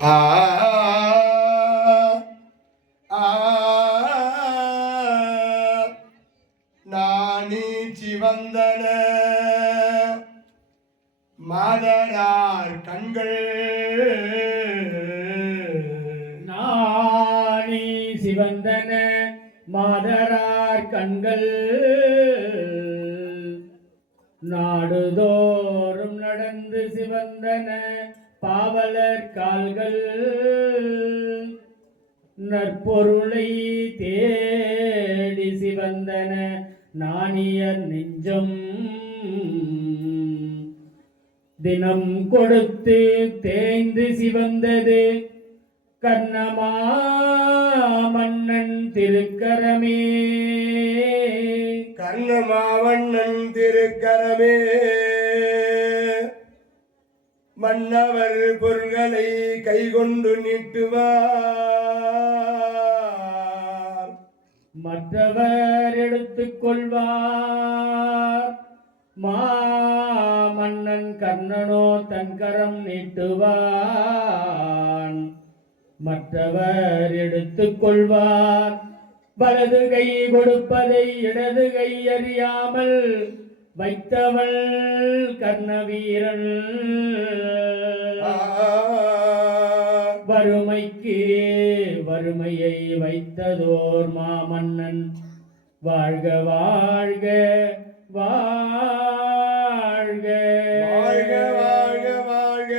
ஆ நானி சிவந்தன மாதரார் கண்கள் நாணி சிவந்தன மாதரார் கண்கள் நாடுதோறும் நடந்து சிவந்தன பாவலர் கால்கள் நற்பொருளை தேடி சிவந்தன நாணியர் நெஞ்சம் தினம் கொடுத்து தேய்ந்து சிவந்தது கண்ணமா மன்னன் திருக்கரமே கண்ணமாவண்ணன் திருக்கரமே மன்னவர் பொருள்களை கைகொண்டு நீட்டுவார் மற்றவர் எடுத்துக் கொள்வார் மன்னன் கர்ணனோ தன் கரம் நீட்டுவான் மற்றவர் எடுத்துக் கொள்வார் வலது கை கொடுப்பதை இடது கை அறியாமல் வைத்தவள் கர்ணவீரன் வறுமைக்கு வறுமையை வைத்ததோர் மாமன்னன் வாழ்க வாழ்க வாழ்க வாழ்க வாழ்க வாழ்க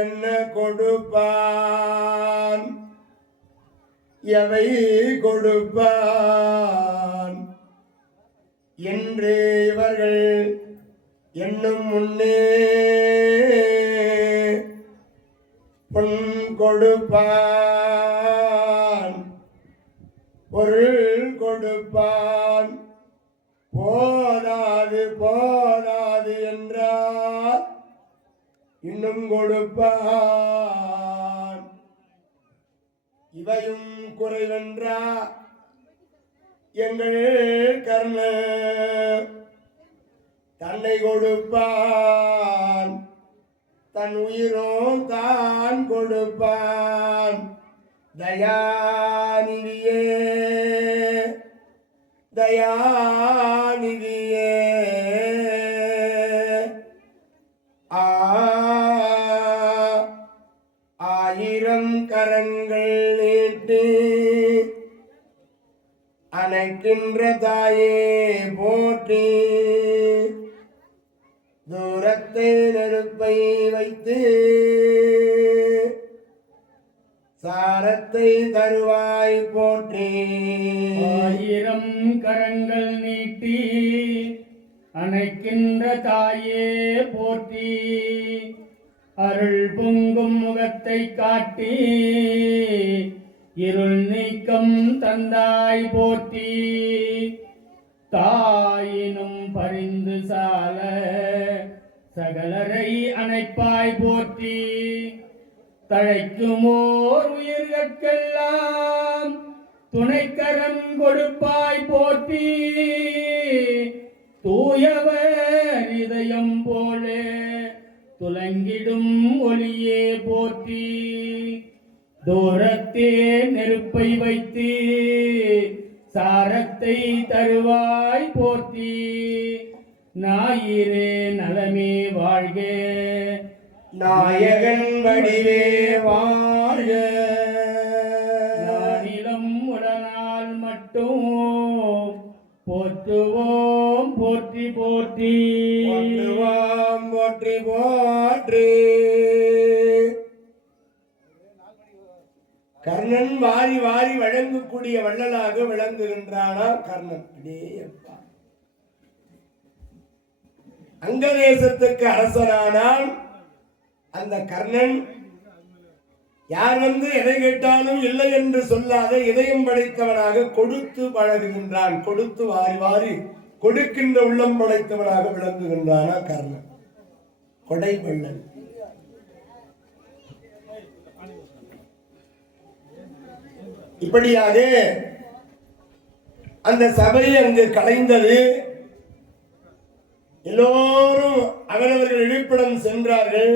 என்ன கொடுப்பான் எவை கொடுப்பான் என்று இவர்கள் என்னும் முன்னே பொன் கொடுப்பான் பொருள் கொடுப்பான் போதாது போதாது என்றால் இன்னும் கொடுப்பான் இவையும் குறைவென்றா எங்கள் கர்ண தன்னை கொடுப்பான் தன் உயிரும் தான் கொடுப்பான் தயாநிதியே தயாநிதியே ஆயிரம் கரங்கள் நீட்டி அணைக்கின்ற தாயே போற்றி தூரத்தை நெருப்பை வைத்து சாரத்தை தருவாய் போற்றி ஆயிரம் கரங்கள் நீட்டி அணைக்கின்ற தாயே போற்றி அருள் பொங்கும் முகத்தை காட்டி இருள் நீக்கம் தந்தாய் போற்றி தாயினும் பரிந்து சால சகலரை அணைப்பாய் போற்றி தழைக்குமோர் உயிர்கட்கெல்லாம் துணைக்கரம் கொடுப்பாய் போற்றி தூயவர் இதயம் போலே துலங்கிடும் ஒளியே போற்றி தூரத்தே நெருப்பை வைத்து சாரத்தை தருவாய் போற்றி ஞாயிறே நலமே வாழ்க நாயகன் வடிவே வாழ்க நானிலம் உடனால் மட்டும் போற்றுவோம் போற்றி போற்றி போற்றுவோம் போற்றி போற்றி கர்ணன் வாரி வாரி வழங்கக்கூடிய வள்ளலாக விளங்குகின்றானா கர்ணன். அப்பா அங்கதேசத்துக்கு அரசனானால் அந்த கர்ணன் யார் வந்து எதை கேட்டாலும் இல்லை என்று சொல்லாத இதயம் படைத்தவனாக கொடுத்து பழகுகின்றான். கொடுத்து வாரி வாரி கொடுக்கின்ற உள்ளம் படைத்தவனாக விளங்குகின்றானா கர்ணன், கொடை வள்ளல். இப்படியாக அந்த சபை அங்கு கலைந்தது. எல்லோரும் அவரவர்கள் இருப்பிடம் சென்றார்கள்.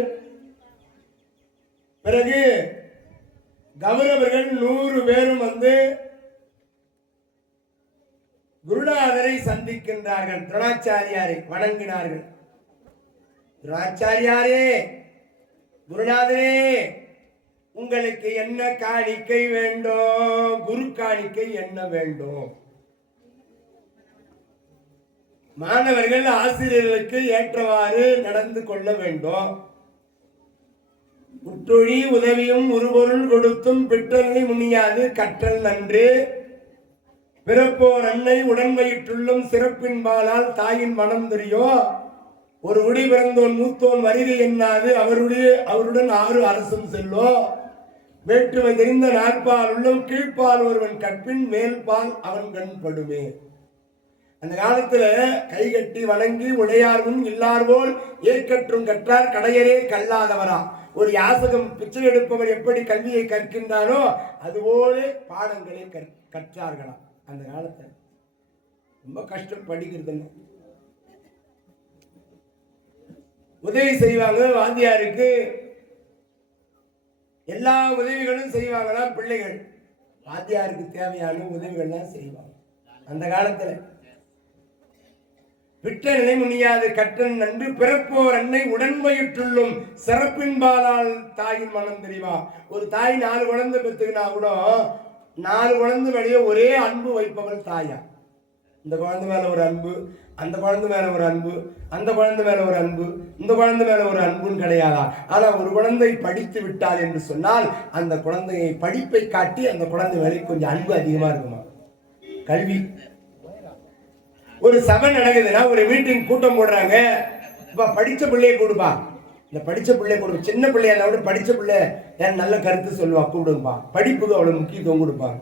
பிறகு கௌரவர்கள் 100 பேரும் வந்து குருநாதரை சந்திக்கின்றார்கள். துரோணாச்சாரியாரை வணங்கினார்கள். துரோணாச்சாரியாரே, குருநாதரே, உங்களுக்கு என்ன காணிக்கை வேண்டும்? குரு காணிக்கை என்ன வேண்டும்? மாணவர்கள் ஆசிரியர்களுக்கு ஏற்றவாறு நடந்து கொள்ள வேண்டும். உற்றொழி உதவியும் உருபொருள் கொடுத்தும் பிற்றலை முனியாது கற்றல் நன்று. பிறப்போர் அன்னை உடன் வயிற்றுள்ளும் சிறப்பின்பாலால் தாயின் மனம் தெரியோ. ஒரு உடி பிறந்தோன் மூத்தோன் வருகை எண்ணாது அவருடன் 6 அரசும் செல்லோ. வேற்றுமை தெரிந்த நாற்பால் உள்ளும் கீழ்ப்பால் ஒருவன் கற்பின் மேல்பால் அவன் கண் படுமே. அந்த காலத்துல கை கட்டி வணங்கி உடையார் முன் இல்லார் போல் ஏற்கற்றும் கற்றார் கடையரே கல்லாதவரா. ஒரு யாசகம் பிச்சை எடுப்பவர் எப்படி கல்வியை கற்கின்றானோ அதுபோல பாடங்களை கற்றார்களாம். அந்த காலத்துல ரொம்ப கஷ்டம் படிக்கிறது. உதவி செய்வாங்க வாத்தியாருக்கு, எல்லா உதவிகளும் செய்வாங்கன்னா பிள்ளைகள் வாத்தியாருக்கு தேவையான உதவிகள்லாம் செய்வாங்க. அந்த காலத்துல விட்ட நிலை முனியாது கற்றன் நன்று. பிறப்போர் அன்னை உடன் வயிற்றுள்ளும் சிறப்பின்பாலால் தாயின் மனம் தெரிவா. ஒரு தாய் 4 குழந்தை பெற்றுக்கினா கூட 4 குழந்தை மேலேயே ஒரே அன்பு வைப்பவள் தாயா. இந்த குழந்தை மேல ஒரு அன்பு, அந்த குழந்தை மேல ஒரு அன்பு, அந்த குழந்தை மேல ஒரு அன்பு, இந்த குழந்தை மேல ஒரு அன்புன்னு கிடையாதா. ஆனா ஒரு குழந்தை படித்து விட்டால் என்று சொன்னால் அந்த குழந்தையை படிப்பை காட்டி அந்த குழந்தை மேலே கொஞ்சம் அன்பு அதிகமா இருக்குமா. கல்வி ஒரு சபை நடக்குதுன்னா, ஒரு மீட்டிங் கூட்டம் போடுறாங்க, படிச்ச பிள்ளையை கூடுப்பா, இந்த படிச்ச பிள்ளைய கொடுப்பா, சின்ன பிள்ளையா இருந்தா கூட படிச்ச பிள்ளை ஏன் நல்ல கருத்து சொல்லுவா, கூப்பிடுப்பா, படிப்புக்கு அவ்வளவு முக்கியத்துவம் கொடுப்பாங்க.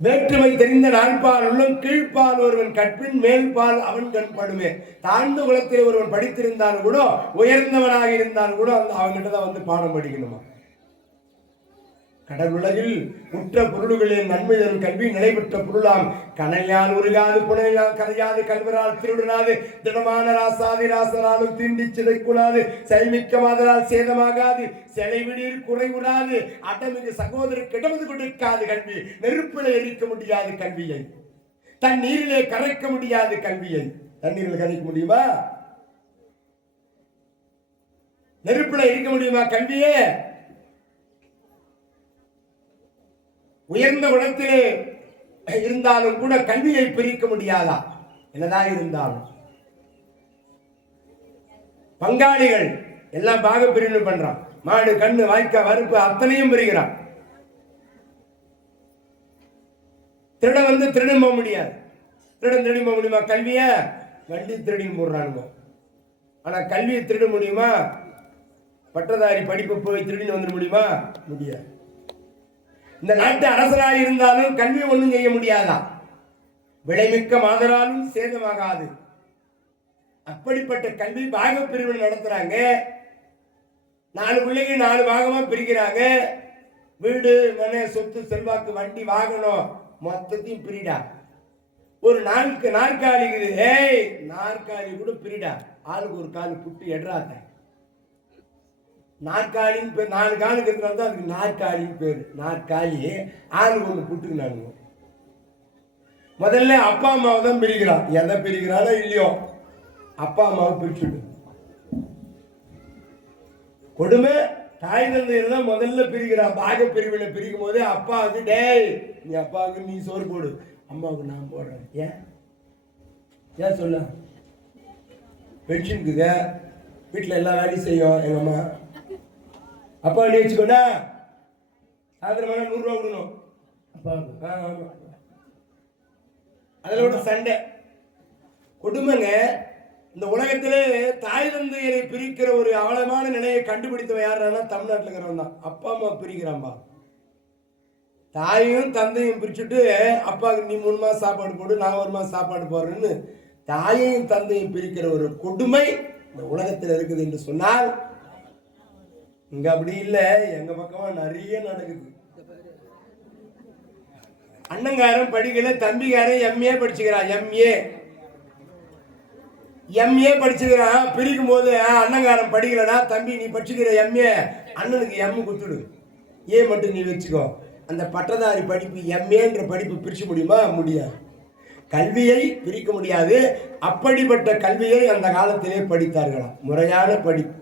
வேற்றுமை தெரிந்த நான்பால் உள்ளும் கீழ்ப்பால் ஒருவன் கற்பின் மேல்பால் அவன் கண் படுமே. தாழ்ந்த குலத்தில் ஒருவன் படித்திருந்தாலும் கூட, உயர்ந்தவனாக இருந்தாலும் கூட அவங்ககிட்ட தான் வந்து பாடம் படிக்கணுமா. கடலுலகில் உற்ற பொருள்களின் நன்மை தரும் கல்வி நிலைபெற்ற பொருளாம். கனையால் உருகாது புனையால் கரையாது கல்வரால் திருடனாது திடமான ராசாதி ராசராலும் தீண்டி சிதைக்குள்ளாது செயல்மிக்க மாதரால் சேதமாகாது செலைவிடீர் குறைவுறாது அடமிகு சகோதரருக்கு இடமது கொடுக்காது கல்வி. நெருப்பிலே எரிக்க முடியாது கல்வியை, தன் நீரிலே கரைக்க முடியாது கல்வியை. தண்ணீரில் கரைக்க முடியுமா? நெருப்பில எரிக்க முடியுமா கல்வியே? உயர்ந்த குணத்திலே இருந்தாலும் கூட கல்வியை பிரிக்க முடியாதா? என்னதான் இருந்தாலும் பங்காளிகள் எல்லாம் பாக பிரிவு பண்றான். மாடு கண்ணு வாய்க்கா வறுப்பு அத்தனையும் பிரிக்கிறான். திருட வந்து திருடன் போக முடியாது. திருடன் திருடி போக முடியுமா? கல்விய வண்டி திருடின்னு போடுறானுங்க. ஆனா கல்வியை திருட முடியுமா? பட்டதாரி படிப்பு போய் திருடின்னு வந்துட முடியுமா? முடியாது. இந்த நாட்டு அரசராக இருந்தாலும் கல்வி ஒன்றும் செய்ய முடியாதா? விளைமிக்க மாதராலும் சேதமாகாது. அப்படிப்பட்ட கல்வி பாக பிரிவு நடத்துறாங்க. 4 பிள்ளைகள் 4 பாகமா பிரிக்கிறாங்க. வீடு மனை சொத்து செல்வாக்கு வண்டி வாகனம் மொத்தத்தையும் பிரிடா. ஒரு நாற்காலி இருக்குது, ஏய் நாற்காலி கூட பிரிடா, ஆளுக்கு ஒரு காலு புட்டு எட்ராத. நாற்காலின்னு பேர், 4 காலுக்கு இருக்கிறாங்க, அதுக்கு நாற்காலின்னு பேரு. நாற்காலி ஆளுக்கு ஒன்று புட்டுக்குனாங்க. முதல்ல அப்பா அம்மாவை தான் பிரிக்கிறான். எதை பிரிக்கிறானோ இல்லையோ அப்பா அம்மாவை பிரிச்சுடு. கொடுமை தாய் தந்தையர் தான் முதல்ல பிரிக்கிறான். பாக பிரிவினை பிரிக்கும் போது அப்பாவுக்கு, டேய் நீ அப்பாவுக்கு நீ சோறு போடு, அம்மாவுக்கு நான் போடுறேன். ஏன் சொல்ல? பென்ஷனுக்குங்க வீட்டில் எல்லா வேலையும் செய்யும் எங்கள் அம்மா. அப்பா நீ வச்சுக்கோடா, சாயந்தரமான 100 ரூபா கொடுக்கணும் அப்பாவுக்கு. ஆமாம், அதில் ஒரு சண்டை கொடுமைங்க. இந்த உலகத்திலே தாய் தந்தையரை பிரிக்கிற ஒரு ஆழமான நிலையை கண்டுபிடித்தவன் யாருன்னா தமிழ்நாட்டில் இருக்கிறவன் தான். அப்பா அம்மா பிரிக்கிறான்பா. தாயும் தந்தையும் பிரிச்சுட்டு அப்பாவுக்கு நீ 3 மாதம் சாப்பாடு போடு, நான் 1 மாதம் சாப்பாடு போடுறேன்னு தாயையும் தந்தையும் பிரிக்கிற ஒரு கொடுமை இந்த உலகத்தில் இருக்குது என்று சொன்னால், இங்க அப்படி இல்லை. எங்க பக்கமா நிறைய நடக்குது. அண்ணங்காரன் படிக்கல, தம்பிக்காரன் எம்ஏ படிச்சுக்கிறான். எம்ஏ படிச்சுக்கிறான். பிரிக்கும் போது அண்ணங்காரன் படிக்கலடா, தம்பி நீ படிச்சுக்கிற எம்ஏ அண்ணனுக்கு எம் கொடுத்துடு, ஏ மட்டும் நீ வச்சுக்கோ. அந்த பட்டதாரி படிப்பு எம்ஏன்ற படிப்பு பிரிச்சு முடியுமா? முடியாது. கல்வியை பிரிக்க முடியாது. அப்படிப்பட்ட கல்வியை அந்த காலத்திலே படித்தார்களாம். முறையான படிப்பு.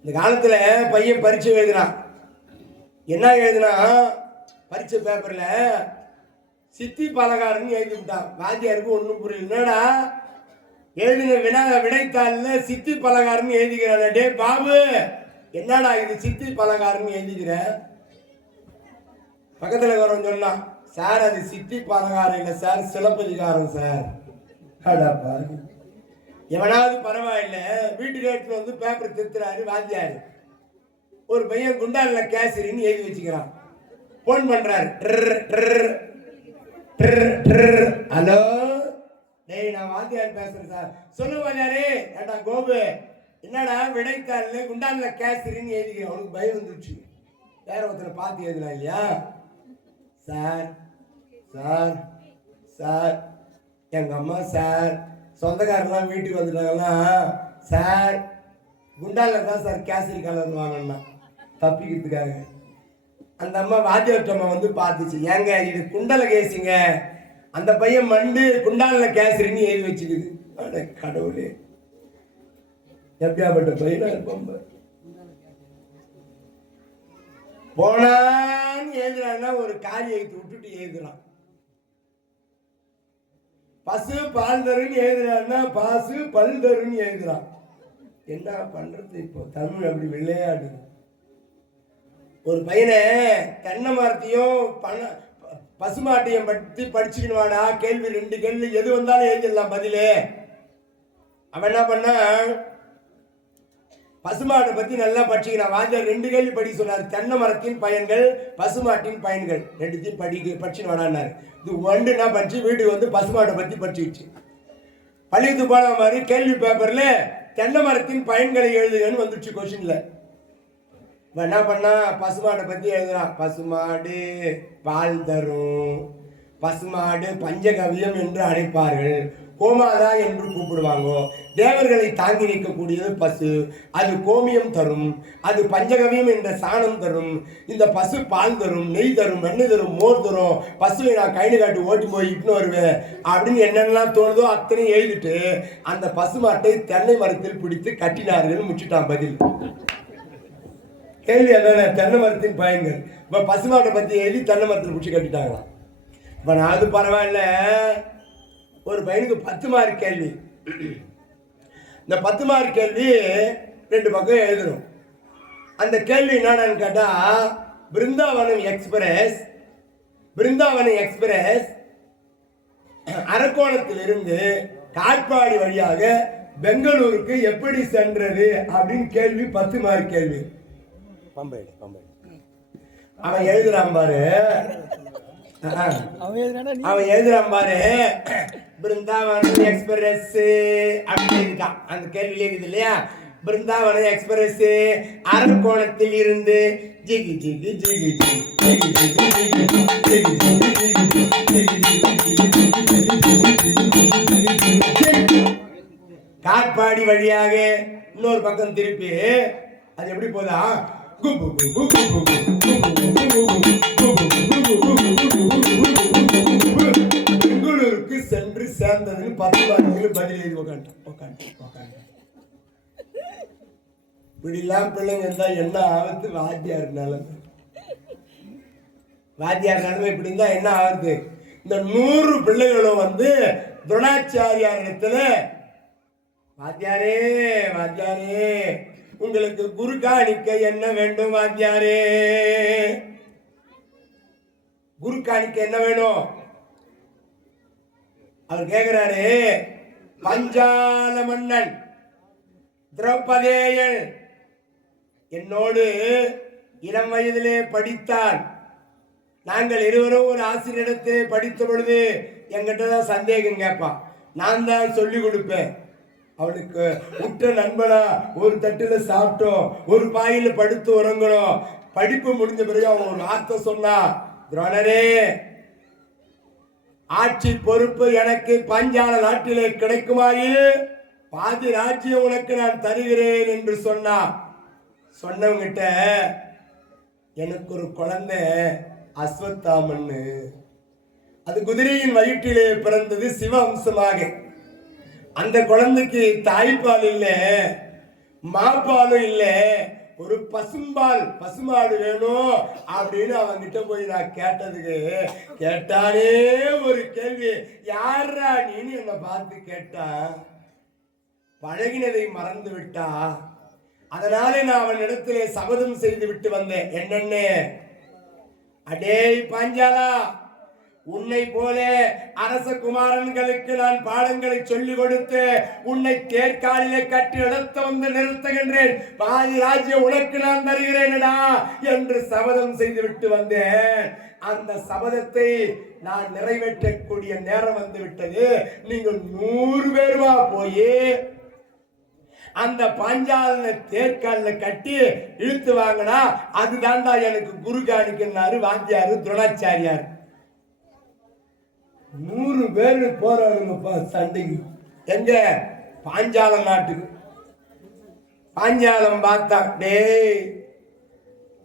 இந்த காலத்துல பையன் பரீட்சை எழுதினான். என்ன எழுதினா? பரீட்சை பேப்பர்ல சித்தி பலகாரன்னு எழுதி விட்டான். வாத்தியாருக்கு ஒன்றும் புரியல. என்னடா எழுதின விடைத்தாள்ல சித்தி பலகாரன்னு எழுதிக்கிறான். டே பாபு, என்னடா இது சித்தி பலகாரன்னு எழுதிக்கிற? பக்கத்துல வரவன் சொன்னான், சார் அது சித்தி பலகாரம் இல்லை சார், சிலப்பதிகாரம் சார். அடாப்பா, எவனாவது பரவாயில்ல, வீட்டுக்கு எடுத்துட்டு வந்து பேப்பர் திருத்துறாரு வாத்தியாரு. ஒரு பையன் குண்டால கேசரின்னு எழுதி வச்சுக்கிறான். போன் பண்றாரு. ஹலோ, டேய் நான் வாத்தியார் பேசுறேன் சார். சொல்லு வாத்தியாரே. ஏண்டா கோபு, என்னடா விடைத்தாள்ல குண்டால கேசரின்னு எழுதிக்கிறேன். அவனுக்கு பயம் வந்துருச்சு. வேற ஒருத்தனை பார்த்து எழுதினா இல்லையா? சார் சார் சார், எங்க அம்மா சார், சொந்தக்காரெல்லாம் வீட்டுக்கு வந்துட்டாங்கன்னா சார் குண்டால தான் சார் கேசரி கலர்னு வாங்கணும்னா தப்பிக்கிறதுக்காக. அந்த அம்மா வாத்தியார்ட்டம்மா வந்து பார்த்துச்சு. ஏங்க இது குண்டல கேசிங்க, அந்த பையன் மண்டு குண்டால கேசரின்னு எழுதி வச்சுக்குது. அட கடவுளே, எப்படியாப்பட்ட பையனா இருப்போம். போனான்னு எழுதுறான்னா ஒரு காரியத்தை விட்டுட்டு எழுதுறான். பசு பால் தருன்னு எழுதுறான்னா பாசு பல் தருன்னு எழுதுறான். என்ன பண்றது? இப்போ தமிழ் அப்படி விளையாடு. ஒரு பையனை தென்னை மரத்தையும் பசுமாட்டையும் பற்றி படிச்சுக்கணும் வாடா, கேள்வி 2 கேள்வி எது வந்தாலும் எழுதிடலாம் பதிலே. அவன் என்ன பண்ணா, பசுமாட்டை பத்தி நல்லா படிச்சுக்கிறான். வாத்தியார் 2 கேள்வி படிக்க சொன்னார். தென்னை மரத்தின் பயன்கள், பசுமாட்டின் பயன்கள், 2த்தையும் படிச்சுன்னு வாடான்னாரு. இது ஒன்று என்ன படிச்சு வீட்டுக்கு வந்து பசுமாட்டை பத்தி படிச்சுக்கிச்சு. பள்ளிக்கு போன மாதிரி கேள்வி பேப்பர்ல தென்னை மரத்தின் பயன்களை எழுதுகன்னு வந்துச்சு கொஸ்டின்ல. என்ன பண்ணா, பசுமாட்டை பத்தி எழுதுறான். பசுமாடு பால் தரும், பசுமாடு பஞ்சகவியம் என்று அழைப்பார்கள், கோமாதா என்று கூப்பிடுவாங்க, தேவர்களை தாங்கி நிற்கக்கூடியது பசு, அது கோமியம் தரும், அது பஞ்சகவியம் என்ற சாணம் தரும், இந்த பசு பால் தரும், நெய் தரும், வெண்ணெய் தரும், மோர் தரும், பசுவை நான் கைடு காட்டி ஓட்டி போய் இட்டுன்னு வருவேன் அப்படின்னு என்னென்னலாம் தோணுதோ அத்தனையும் எழுதிட்டு அந்த பசுமாட்டை தென்னை மரத்தில் பிடித்து கட்டினார்கள். முடிச்சுட்டான் பதில். கேள்வி என்ன? தென்னை மரத்தின் பயன்கள். இப்போ பசுமாட்டை பற்றி எழுதி தென்னை மரத்தில் பிடிச்சி கட்டிட்டாங்களாம். இப்போ நான் அது பரவாயில்ல, ஒரு பையனுக்கு 10 மார்க் கேள்வி. இந்த 10 மார்க் கேள்வி 2 பக்கம் எழுதணும். அந்த கேள்வி என்னன்னு கேட்டா, பிருந்தாவனம் எக்ஸ்பிரஸ் அரக்கோணத்திலிருந்து காட்பாடி வழியாக பெங்களூருக்கு எப்படி சென்றது அப்படின்னு கேள்வி. 10 மார்க் கேள்வி. பம்பை அவன் எழுதுறான் பாரு, பிருந்தாவனம் எக்ஸ்பிரஸ் அப்படின்னு எழுதிட்டான். அந்த கேள்வி இருக்குது இல்லையா, பிருந்தாவனம் எக்ஸ்பிரஸ் அரக்கோணத்தில் இருந்து ஜிகி ஜிகி ஜிகி காட்பாடி வழியாக இன்னொரு பக்கம் திருப்பி அது எப்படி போதா, பெங்களூருக்கு சென்று சேர்ந்ததுன்னு 10 மார்க்குல பதில் எழுதி உட்காந்து. இப்படிலாம் பிள்ளைங்க இருந்தா என்ன ஆபத்து? வாத்தியார் நிலைமை இப்படி இருந்தா என்ன ஆகுது? இந்த 100 பிள்ளைகளும் வந்து துரோணாச்சாரியார் இடத்துல, வாத்தியாரே உங்களுக்கு குரு காணிக்க என்ன வேண்டும் வாத்தியாரே? குரு காணிக்க என்ன வேணும்? அவர் கேட்கிறாரு. பஞ்சால மன்னன் திரௌபதேயன் என்னோடு இளம் வயதிலே படித்தான். நாங்கள் இருவரும் ஒரு ஆசிரியரிடத்திலே படித்த பொழுது என்கிட்ட தான் சந்தேகம் கேட்பான். நான் தான் சொல்லி கொடுப்பேன். அவனுக்கு உற்ற நண்பனா, ஒரு தட்டுல சாப்பிட்டோம், ஒரு பாயில படுத்து உறங்கணும். படிப்பு முடிஞ்ச பிறகு அவன் ஒரு வார்த்தை சொன்னான், துரோணரே, ஆட்சி பொறுப்பு எனக்கு பாஞ்சால நாட்டிலே கிடைக்குமாயில் பாதி ராஜ்யம் உனக்கு நான் தருகிறேன் என்று சொன்னான். சொன்னவங்கிட்ட எனக்கு ஒரு குழந்தை அஸ்வத்தாமன்னு, அது குதிரையின் வயிற்றிலே பிறந்தது சிவ அம்சமாக. அந்த குழந்தைக்கு தாய்ப்பால் இல்லை, மாப்பாலும் இல்லை, ஒரு பசும்பால் பசுமாடு வேணும் அப்படின்னு அவங்கிட்ட போய் நான் கேட்டதுக்கு கேட்டானே ஒரு கேள்வி, யாரா நீன்னு என்னை பார்த்து கேட்டா. பழகினதை மறந்து விட்டா. அதனாலே நான் அவன் இடத்திலே சபதம் செய்து விட்டு வந்தேன். என்னன்னு, அடே பாஞ்சாலா, உன்னை போல அரச குமாரன்களுக்கு நான் பாடங்களை சொல்லிக் கொடுத்து உன்னை தேர்காலிலே கட்டி நடத்த வந்து நிறுத்துகின்றேன். பாதி ராஜ்யம் உனக்கு நான் தருகிறேனடா என்று சபதம் செய்து விட்டு வந்தேன். அந்த சபதத்தை நான் நிறைவேற்றக்கூடிய நேரம் வந்து விட்டது. நீங்கள் 100 பேருமா போய் அந்த பாஞ்சாலனை தேர்கால கட்டி இழுத்து வாங்கினா அதுதான்டா எனக்கு குரு காணிக்கிறாரு வாத்தியாரு துரோணாச்சாரியார். 100 பேர் போறாருங்கப்பா சண்டைக்கு. எங்க? பாஞ்சாலம் நாட்டுக்கு. பாஞ்சாலம் பார்த்தா, டேய்,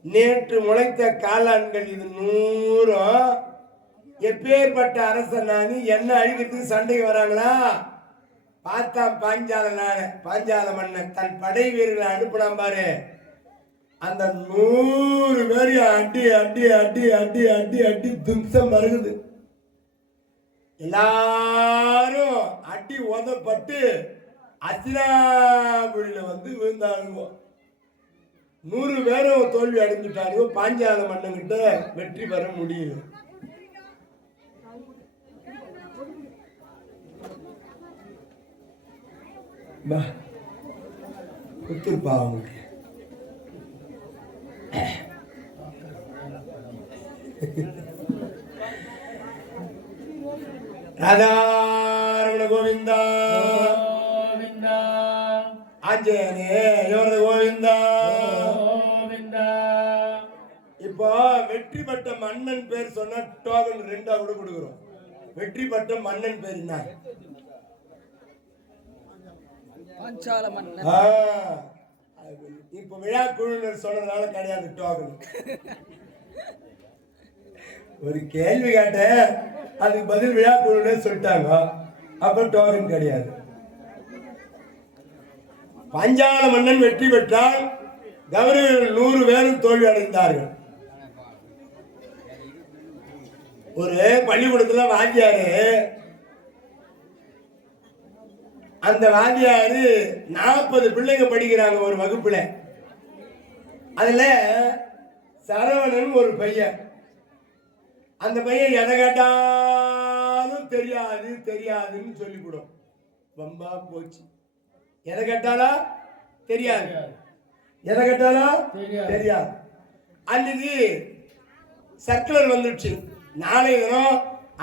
நேற்று முளைத்த காளான்கள் இது 100. எப்பேற்பட்ட அரசன் நான், என்ன அழிக்கிறதுக்கு சண்டைக்கு வராங்களா? பார்த்தா பாஞ்சால மன்னன் தன் படை வீரர்களை அனுப்பினான் பாரு. அந்த 100 பேரையும் அடி அடி அடி அடி அடி அடி தும்சம் வருகுது. எல்லாரும் அடி உதப்பட்டு அசினாபுரியில வந்து விழுந்தானுங்க. 100 பேரும் தோல்வி அடைஞ்சிட்டானுங்க. பாஞ்சால மன்னன்கிட்ட வெற்றி பெற முடியல. குத்துப்பா அவங்களுக்கு. ராதாரமண கோவிந்தா கோவிந்தா, ஆஞ்சநேயர் கோவிந்தா கோவிந்தா. இப்போ வெற்றி பெற்ற மன்னன் பேர் சொன்னா டோக்கன் 2 கூட கொடுக்குறோம். வெற்றி பெற்ற மன்னன் பேர் என்ன? பாஞ்சால மன்னன். இப்ப விழா குழுவினர் சொன்னதுனால கிடையாது டோக்கன். ஒரு கேள்வி கேட்டேன், அதுக்கு பதில் விழா குழுவினர் சொல்லிட்டாங்க, அப்ப டோக்கன் கிடையாது. பாஞ்சால மன்னன் வெற்றி பெற்றால் கௌரவர்கள் 100 பேரும் தோல்வி அடைந்தார்கள். ஒரு பள்ளிக்கூடத்துல வாத்தியாரு, அந்த வாத்தியாரு 40 பிள்ளைங்க படிக்கிறாங்க ஒரு வகுப்புல. அதுல சரவணன் ஒரு பையன். அந்த பையன் எதை கேட்டாலும் தெரியாது தெரியாதுன்னு சொல்லிவிடும். வம்பா போச்சு. எதை கேட்டாலும் தெரியாது, எதை கேட்டாலும் தெரியாது. அன்னைக்கு சர்க்குலர் வந்துடுச்சு, நாளை தினம்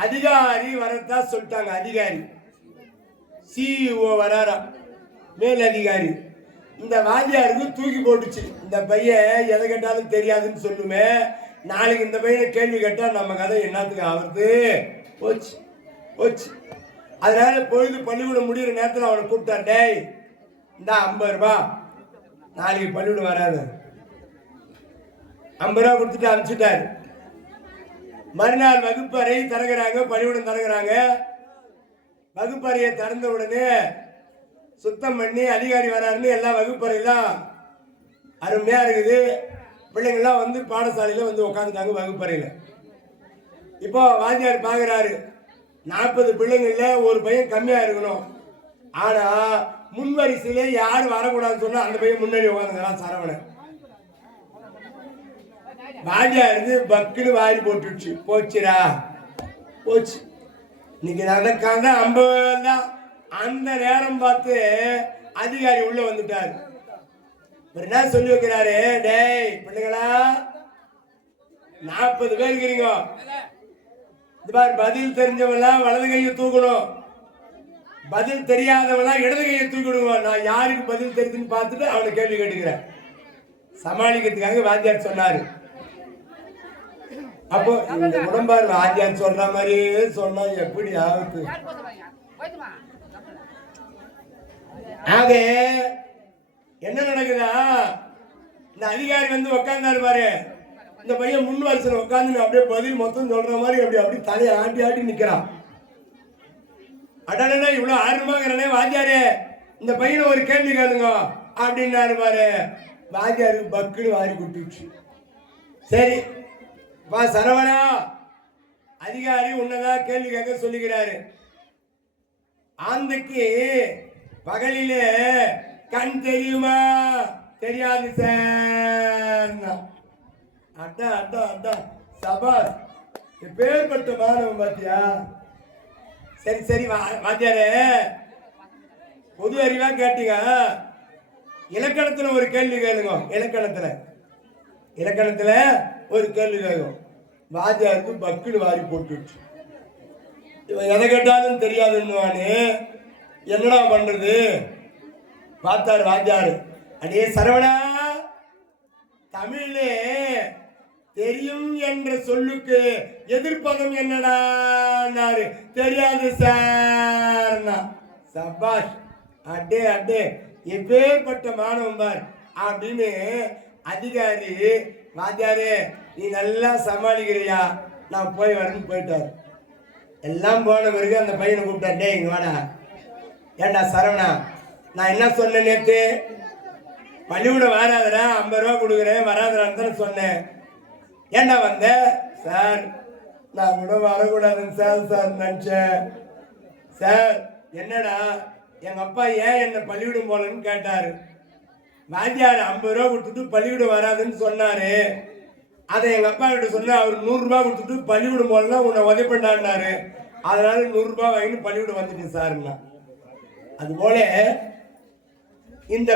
அதிகாரி வரத்தான் சொல்லிட்டாங்க. அதிகாரி சிஇஓ வராரா, மேல் அதிகாரி. இந்த வாத்தியாருக்கு தூக்கி போட்டுச்சு. இந்த பையன் எதை கேட்டாலும் தெரியாதுன்னு சொல்லுமே, நாளைக்கு இந்த பையனை கேள்வி கேட்டா நம்ம கதை என்னத்துக்கு ஆகுறது? போச்சு போச்சு. அதனால பொழுது பள்ளிக்கூடம் முடிகிற நேரத்தில் அவனை கூப்பிட்டார். டேய், இந்த 50 ரூபா, நாளைக்கு பள்ளிக்கூடம் வராது. 50 ரூபா கொடுத்துட்டு அனுப்பிச்சுட்டாரு. மறுநாள் வகுப்பறை திறக்கிறாங்க, பள்ளிக்கூடம் திறக்கிறாங்க. வகுப்பறையை திறந்த உடனே சுத்தம் பண்ணி அதிகாரி வராருன்னு எல்லா வகுப்பறையெல்லாம் அருமையா இருக்குது. பிள்ளைங்கள்லாம் வந்து பாடசாலையில வந்து உட்காந்துட்டாங்க வகுப்பறையில. இப்போ வாத்தியார் பார்க்குறாரு, 40 பிள்ளைங்கள்ல ஒரு பையன் கம்மியா இருக்கணும். ஆனா முன்வரிசையிலே யாரும் வரக்கூடாதுன்னு சொன்னா அந்த பையன் முன்னாடி உட்காந்துக்கிறான் சரவணன். வாத்தியாருக்கு பக்குன்னு வாரி போட்டுடுச்சு. போச்சுரா போச்சு. இன்னைக்கு நடக்காத 50 தான். அந்த நேரம் பார்த்து அதிகாரி உள்ள வந்துட்டாரு. என்ன சொல்லி வைக்கிறாரு, டேய் பிள்ளைங்களா, 40 பேர் இருக்கிறீங்க. இது பாரு, பதில் தெரிஞ்சவெல்லாம் வலது கையை தூக்கணும், பதில் தெரியாதவெல்லாம் இடது கையை தூக்கிடுங்க. நான் யாருக்கு பதில் தெரியுதுன்னு பார்த்துட்டு அவனை கேள்வி கேட்டுக்கிறேன். சமாளிக்கிறதுக்காக வாத்தியார் சொன்னாரு. அப்போ இந்த உடம்பாரு வாத்தியார் சொல்ற மாதிரியே சொன்னா எப்படி ஆகுது? ஆக என்ன நடக்குதா, இந்த அதிகாரி வந்து உக்காந்தாரு பாரு, இந்த பையன் முன் வரிசையில் உட்காந்து அப்படியே பதில் மொத்தம் சொல்ற மாதிரி அப்படி தலையை ஆட்டி ஆட்டி நிக்கிறான். அடனே இவ்வளவு ஆர்வமாகறனே வாத்தியாரே, இந்த பையனை ஒரு கேள்வி கேளுங்க அப்படின்னாரு பாரு. வாத்தியாருக்கு பக்குன்னு வாரி குட்டிச்சு. சரி வா சரவணா, அதிகாரி உன்னதான் கேள்வி கேட்க சொல்லுகிறாரு. ஆந்தைக்கு பகலிலே கண் தெரியுமா? தெரியாது சார். அட்டா அட்டா அட்டா சபாஸ், பேர்பட்ட மாணவன் பாத்தியா? சரி சரி வாத்தியாரே, பொது அறிவா கேட்டீங்க, இலக்கணத்துல ஒரு கேள்வி கேளுங்க. இலக்கணத்துல ஒரு கேள்வி கேட்கும். வாத்தியாருக்கு பக்குன்னு வாரி போட்டுச்சு. இவன் எதை கேட்டாலும் தெரியாதுன்னு என்னடா பண்றது? பார்த்தாரு வாத்தியாரு, அடே சரவணா, தமிழே தெரியும் என்ற சொல்லுக்கு எதிர்ப்பதம் என்னடா? தெரியாது சார். சபாஷ், அடே அடே எப்பேற்பட்ட மாணவன் பார் அப்படின்னு அதிகாரி, வாத்தியாரே நீ நல்லா சமாளிக்கிறியா, நான் போய் வரேன்னு போயிட்டார். எல்லாம் போன பிறகு அந்த பையனை கூப்பிட்டார். டே இங்க வாடா. ஏண்டா சரவணா, நான் என்ன சொன்னேன் நேற்று? பள்ளிக்கூடம் வராதடா, 50 ரூபா கொடுக்குறேன் வராதடான்னு தானே சொன்னேன். ஏண்டா வந்த? சார் நான் கூட வரக்கூடாதுன்னு சார் நினச்சேன். சார் என்னடா, எங்கள் அப்பா ஏன் என்னை பள்ளிக்கூடம் போகலன்னு கேட்டார். வாத்தியார் 50 ரூபா கொடுத்துட்டு பள்ளிக்கூடம் வராதுன்னு சொன்னார். அதை எங்கள் அப்பா கிட்ட சொன்னேன். அவர் 100 ரூபா கொடுத்துட்டு பள்ளிக்கூடம் போகலன்னா உன்னை உதவிப்பண்டான்னாரு. அதனால 100 ரூபா வாங்கி பள்ளிக்கூடம் வந்துட்டேன் சார்னா. அதுபோல இந்த